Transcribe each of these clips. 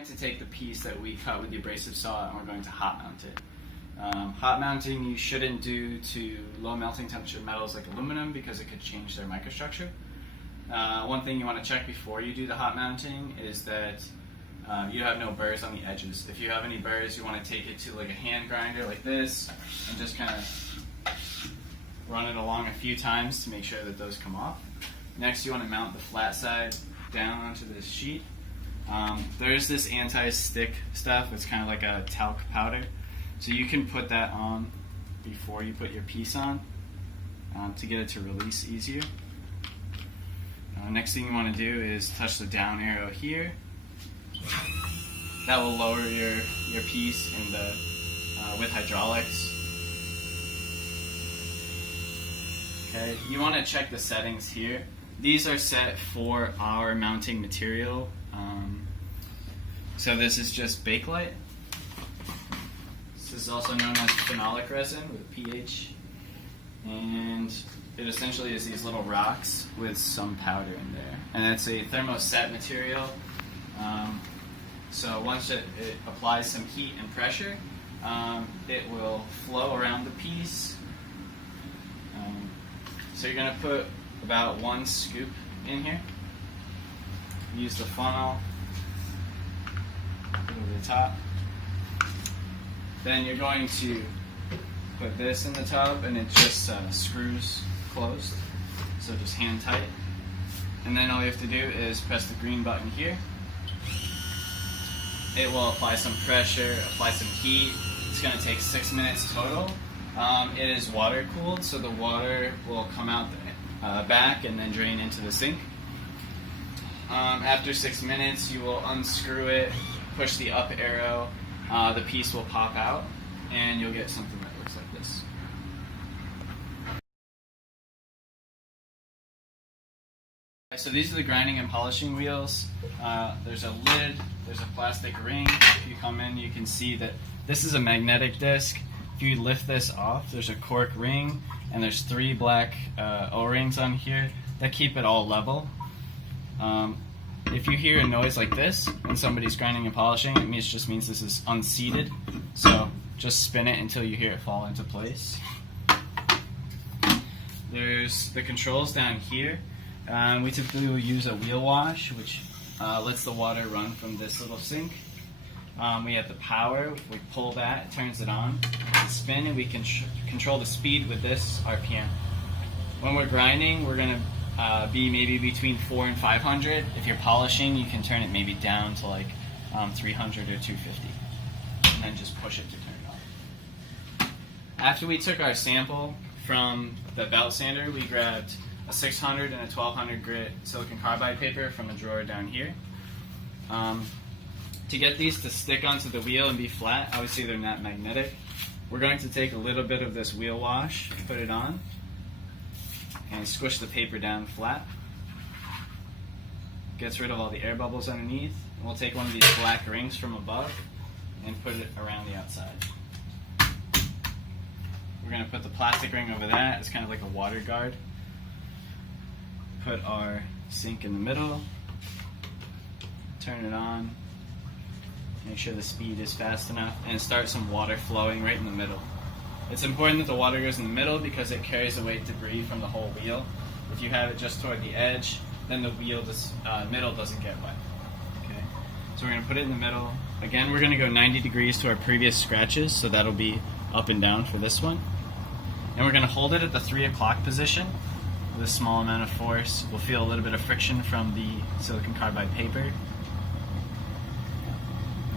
going to take the piece that we cut with the abrasive saw and we're going to hot mount it. Hot mounting you shouldn't do to low melting temperature metals like aluminum because it could change their microstructure. One thing you want to check before you do the hot mounting is that you have no burrs on the edges. If you have any burrs, you want to take it to like a hand grinder like this and just kind of run it along a few times to make sure that those come off. Next, you want to mount the flat side down onto this sheet. There's this anti-stick stuff. It's kind of like a talc powder. So you can put that on before you put your piece on to get it to release easier. Next thing you want to do is touch the down arrow here. That will lower your piece in the, with hydraulics. Okay, you want to check the settings here. These are set for our mounting material. So this is just Bakelite. This is also known as phenolic resin with pH. And it essentially is these little rocks with some powder in there. And it's a thermoset material. So once it applies some heat and pressure, it will flow around the piece. So you're going to put about 1 scoop in here. Use the funnel over the top. Then you're going to put this in the top and it just screws closed. So just hand tight. And then all you have to do is press the green button here. It will apply some pressure, apply some heat. It's going to take 6 minutes total. It is water cooled, so the water will come out back and then drain into the sink. After 6 minutes, you will unscrew it, push the up arrow, the piece will pop out, and you'll get something that looks like this. So these are the grinding and polishing wheels. There's a lid, there's a plastic ring. If you come in, you can see that this is a magnetic disc. If you lift this off, there's a cork ring, and there's 3 black O-rings on here that keep it all level. If you hear a noise like this when somebody's grinding and polishing, it just means this is unseated. So just spin it until you hear it fall into place. There's the controls down here. We typically will use a wheel wash, which lets the water run from this little sink. We have the power. We pull that, it turns it on. We spin, and we can control the speed with this RPM. When we're grinding, we're going to be maybe between 400 and 500. If you're polishing, you can turn it maybe down to like 300 or 250, and then just push it to turn it on. After we took our sample from the belt sander, we grabbed a 600 and a 1200 grit silicon carbide paper from a drawer down here. To get these to stick onto the wheel and be flat, obviously they're not magnetic, we're going to take a little bit of this wheel wash, put it on, and squish the paper down flat. Gets rid of all the air bubbles underneath. And we'll take one of these black rings from above and put it around the outside. We're going to put the plastic ring over that. It's kind of like a water guard. Put our sink in the middle, turn it on, make sure the speed is fast enough, and start some water flowing right in the middle. It's important that the water goes in the middle because it carries away debris from the whole wheel. If you have it just toward the edge, then the wheel middle doesn't get wet. Okay, so we're going to put it in the middle. Again, we're going to go 90 degrees to our previous scratches, so that'll be up and down for this one. And we're going to hold it at the 3 o'clock position. With a small amount of force. We'll feel a little bit of friction from the silicon carbide paper.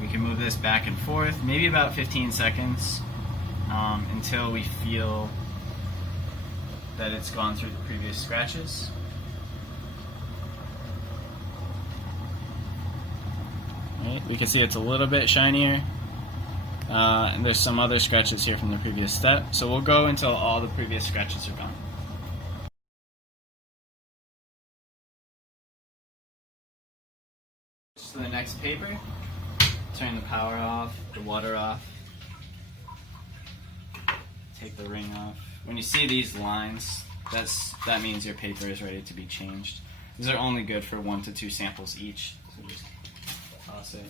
We can move this back and forth, maybe about 15 seconds until we feel that it's gone through the previous scratches. Right, we can see it's a little bit shinier. And there's some other scratches here from the previous step. So we'll go until all the previous scratches are gone. To the next paper, turn the power off, the water off, take the ring off. When you see these lines, that means your paper is ready to be changed. These are only good for 1 to 2 samples each, so just toss it.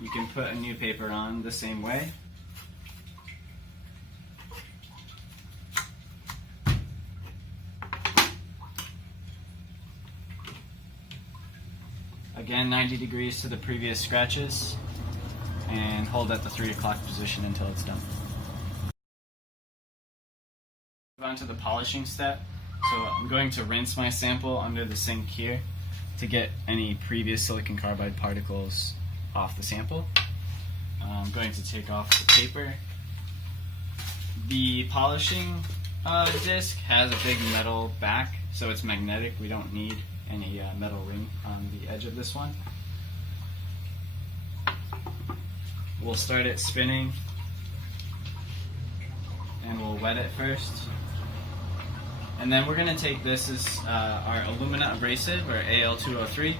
you can put a new paper on the same way. Again, 90 degrees to the previous scratches, and hold at the 3 o'clock position until it's done. Move on to the polishing step. So I'm going to rinse my sample under the sink here to get any previous silicon carbide particles off the sample. I'm going to take off the paper. The polishing disc has a big metal back, so it's magnetic. We don't need any metal ring on the edge of this one. We'll start it spinning, and we'll wet it first. And then we're going to take this as our alumina abrasive, or AL203.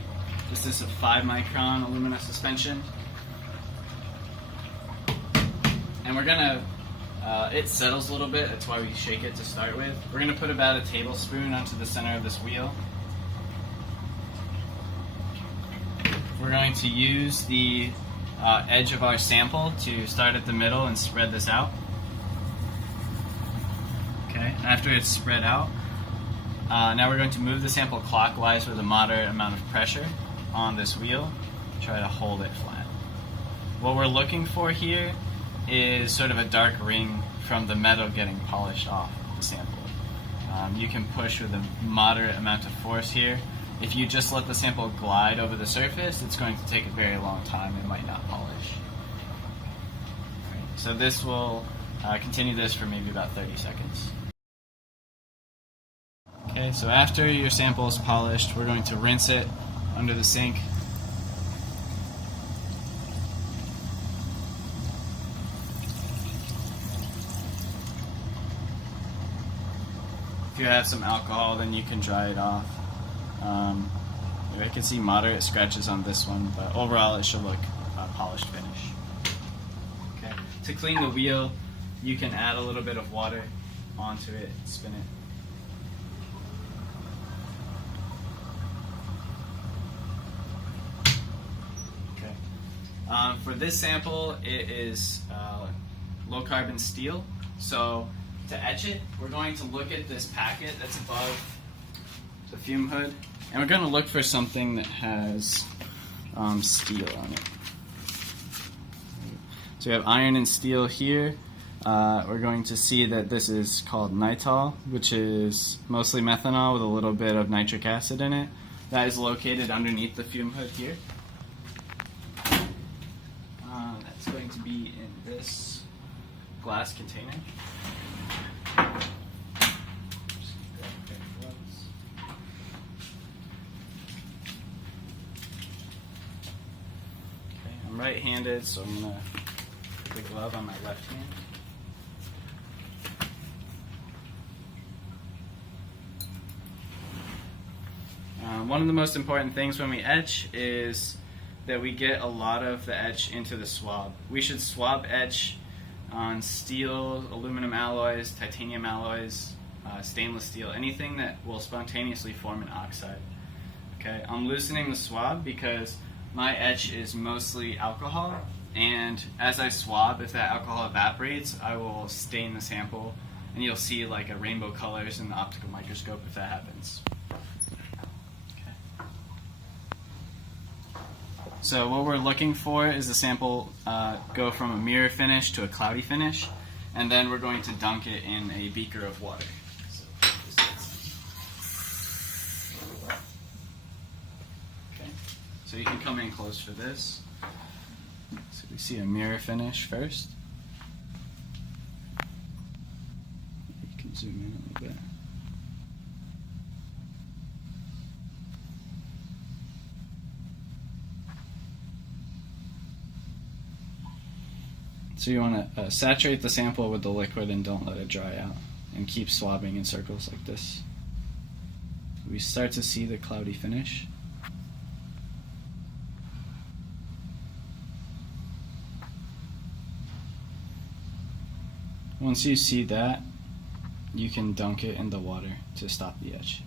This is a 5 micron alumina suspension. And we're going to, it settles a little bit, that's why we shake it to start with. We're going to put about a tablespoon onto the center of this wheel. We're going to use the edge of our sample to start at the middle and spread this out. Okay, after it's spread out, now we're going to move the sample clockwise with a moderate amount of pressure on this wheel. Try to hold it flat. What we're looking for here is sort of a dark ring from the metal getting polished off the sample. You can push with a moderate amount of force here. If you just let the sample glide over the surface, it's going to take a very long time and might not polish. Right. So this will continue this for maybe about 30 seconds. Okay, so after your sample is polished, we're going to rinse it under the sink. If you have some alcohol, then you can dry it off. I can see moderate scratches on this one, but overall it should look polished finish. Okay. To clean the wheel, you can add a little bit of water onto it, spin it. Okay. For this sample, it is low carbon steel. So to etch it, we're going to look at this packet that's above the fume hood, and we're going to look for something that has steel on it. So we have iron and steel here. We're going to see that this is called nitol, which is mostly methanol with a little bit of nitric acid in it. That is located underneath the fume hood here. That's going to be in this glass container. I'm right-handed, so I'm going to put the glove on my left hand. One of the most important things when we etch is that we get a lot of the etch into the swab. We should swab etch on steel, aluminum alloys, titanium alloys, stainless steel, anything that will spontaneously form an oxide. Okay, I'm loosening the swab because my etch is mostly alcohol, and as I swab, if that alcohol evaporates, I will stain the sample, and you'll see like a rainbow colors in the optical microscope if that happens. Okay. So what we're looking for is the sample go from a mirror finish to a cloudy finish, and then we're going to dunk it in a beaker of water. So you can come in close for this. So we see a mirror finish first. You can zoom in a little bit. So you want to saturate the sample with the liquid and don't let it dry out, and keep swabbing in circles like this. We start to see the cloudy finish. Once you see that, you can dunk it in the water to stop the etch.